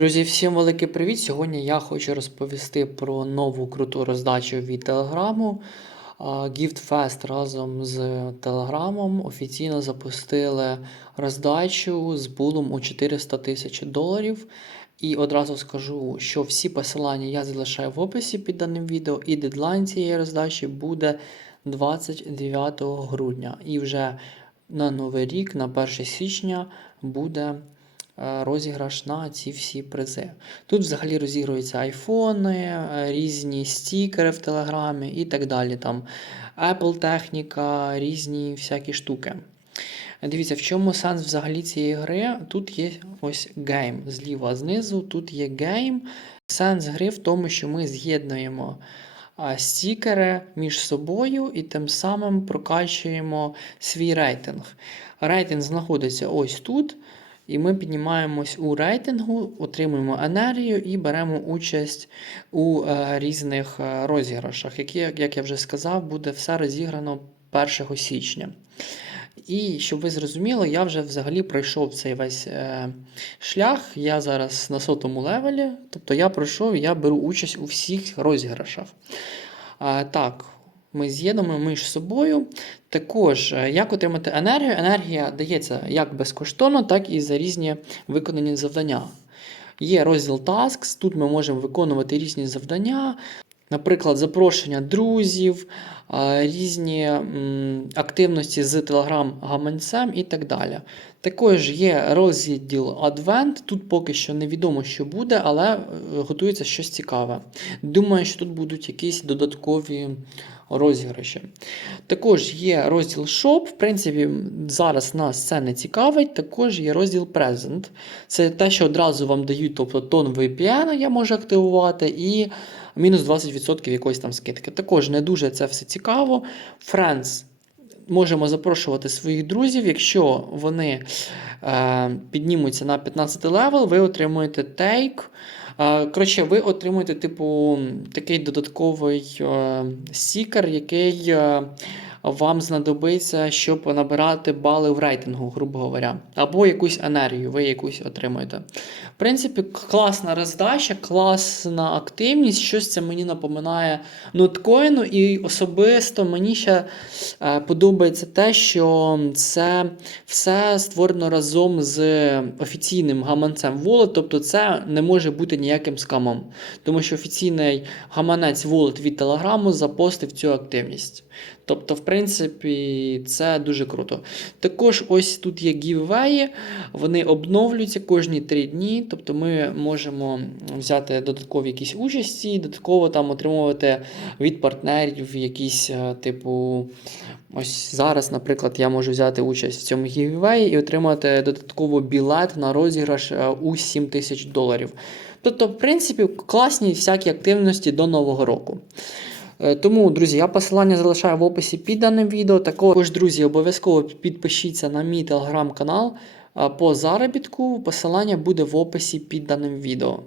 Друзі, всім великий привіт! Сьогодні я хочу розповісти про нову круту роздачу від Телеграму. А, Gift Fest разом з Телеграмом офіційно запустили роздачу з булом у 400 тисяч доларів. І одразу скажу, що всі посилання я залишаю в описі під даним відео, і дедлайн цієї роздачі буде 29 грудня. І вже на Новий рік, на 1 січня, буде розіграш на ці всі призи. Тут взагалі розігруються айфони, е, різні стікери в Телеграмі і так далі. Там Apple техніка, різні всякі штуки. Дивіться, в чому сенс взагалі цієї гри? Тут є ось гейм зліва знизу, тут є гейм. Сенс гри в тому, що ми з'єднуємо стікери між собою і тим самим прокачуємо свій рейтинг. Рейтинг знаходиться ось тут. І ми піднімаємось у рейтингу, отримуємо енергію і беремо участь у е, різних е, розіграшах, які, як я вже сказав, буде все розіграно 1 січня. І щоб ви зрозуміли, я вже взагалі пройшов цей весь е, шлях. Я зараз на сотому левелі, тобто я пройшов, я беру участь у всіх розіграшах. Е, так, ми з'єднуємо між собою. Також, е, як отримати енергію? Енергія дається як безкоштовно, так і за різні виконані завдання. Є розділ Tasks, тут ми можемо виконувати різні завдання, наприклад, запрошення друзів, різні активності з Telegram-гаманцем і так далі. Також є розділ Advent, тут поки що невідомо, що буде, але е, готується щось цікаве. Думаю, що тут будуть якісь додаткові розіграші. Також є розділ Shop. В принципі, зараз нас це не цікавить. Також є розділ Present. Це те, що одразу вам дають, тобто тон VPN я можу активувати, і мінус 20% якоїсь там скидки. Також не дуже це все цікаво. Friends. Можемо запрошувати своїх друзів. Якщо вони е, піднімуться на 15 левел, ви отримуєте тейк. Е, коротше, ви отримуєте, типу, такий додатковий е, сікер, який е, вам знадобиться, щоб набирати бали в рейтингу, грубо говоря. Або якусь енергію, ви якусь отримуєте. В принципі, класна роздача, класна активність. Щось це мені напоминає ноткоїну, і особисто мені ще е, подобається те, що це все створено разом з офіційним гаманцем Wallet, тобто це не може бути ніяким скамом, тому що офіційний гаманець Wallet від Телеграму запостив цю активність. Тобто, в принципі, це дуже круто. Також ось тут є гіввеї, вони обновлюються кожні 3 дні. Тобто ми можемо взяти додаткові якісь участі, додатково там отримувати від партнерів якісь, е, типу. Ось зараз, наприклад, я можу взяти участь в цьому гіввеї і отримати додатково білет на розіграш е, у 7 тисяч доларів. Тобто, в принципі, класні всякі активності до Нового року. Е, Тому, друзі, я посилання залишаю в описі під даним відео. Також, друзі, обов'язково підпишіться на мій телеграм-канал по заробітку. Посилання буде в описі під даним відео.